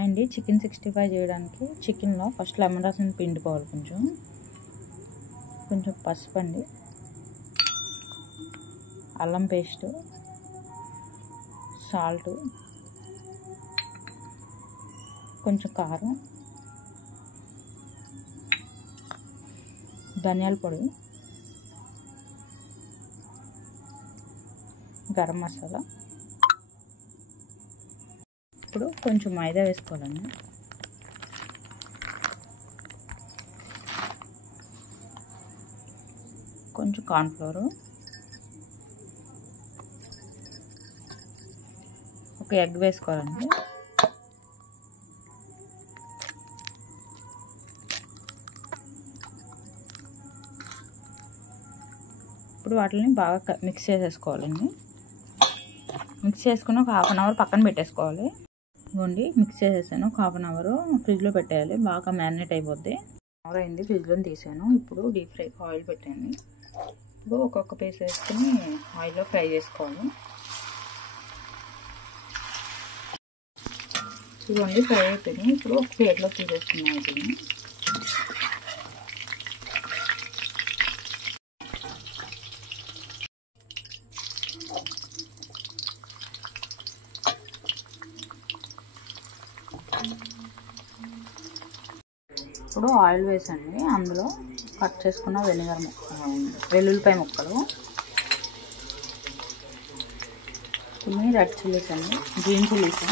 అండి చికెన్ 65 చేయడానికి చికెన్లో ఫస్ట్ లెమన్ రసం పిండుకోవాలి. కొంచెం పసుపు అండి, అల్లం పేస్ట్, సాల్ట్, కొంచెం కారం, ధనియాల పొడి, గరం మసాలా. ఇప్పుడు కొంచెం మైదా వేసుకోవాలండి. కొంచెం కార్న్ఫ్లోర్, ఒక ఎగ్ వేసుకోవాలండి. ఇప్పుడు వాటిని బాగా మిక్స్ చేసేసుకోవాలండి. మిక్స్ చేసుకుని ఒక హాఫ్ అన్ అవర్ పక్కన పెట్టేసుకోవాలి. ఇవ్వండి మిక్స్ చేసేసాను. ఒక హాఫ్ అన్ అవర్ ఫ్రిడ్జ్లో పెట్టేయాలి, బాగా మ్యారినేట్ అయిపోద్ది. అవర్ అయింది, ఫ్రిడ్జ్లో తీసాను. ఇప్పుడు డీప్ ఫ్రై ఆయిల్ పెట్టాను. ఇప్పుడు ఒక్కొక్క పీస్ వేసుకుని ఆయిల్లో ఫ్రై చేసుకోవాలి. ఇవ్వండి ఫ్రై అయిపోయింది. ఇప్పుడు ఒక ప్లేట్లో తీసేసుకున్నాను. ఇది ఇప్పుడు ఆయిల్ వేసండి. అందులో కట్ చేసుకున్న వెల్లుల్లిపాయ ముక్కలు, కొన్ని రెడ్ చిల్లీస్ అండి, గ్రీన్ చిల్లీస్,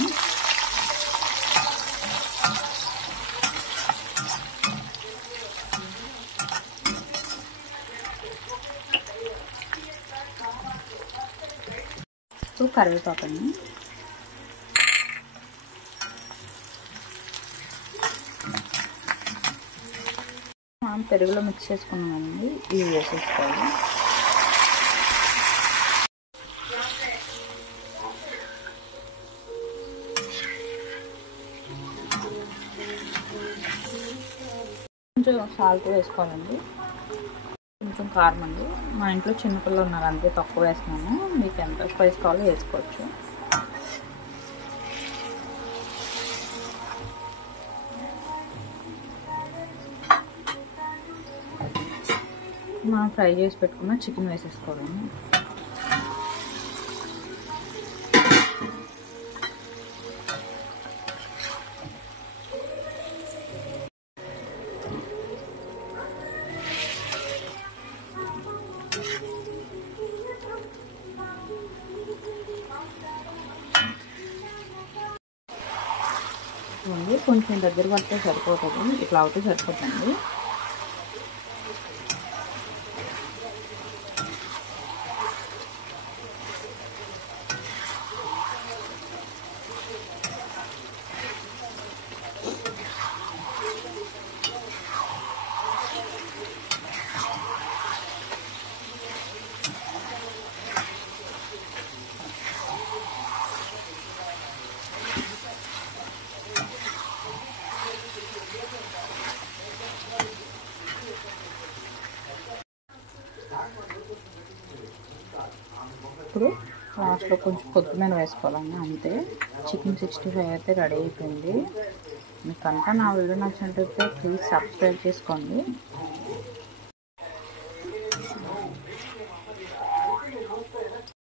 ఇప్పుడు కరివేపాకు అండి, మనం పెరుగులో మిక్స్ చేసుకున్నామండి. ఇవి వేసేసుకోవాలి. కొంచెం సాల్ట్ వేసుకోవాలండి, కొంచెం కారం అండి. మా ఇంట్లో చిన్నపిల్లలు ఉన్నారు, అంతే తక్కువ వేస్తున్నాను. మీకు ఎంత స్పైస్ కావాలో వేసుకోవచ్చు. మనం ఫ్రై చేసి పెట్టుకున్న చికెన్ వేసేసుకోవాలండి. కొంచెం దగ్గర పడితే సరిపోతుంది, ఇట్లా అవుతే సరిపోతుంది. ఇప్పుడు లాస్ట్లో కొంచెం కొత్తిమీర వేసుకోవాలండి, అంతే. చికెన్ 65 అయితే రెడీ అయిపోయింది. మీకంతా నా వీడియో నచ్చినట్లయితే ప్లీజ్ సబ్స్క్రైబ్ చేసుకోండి.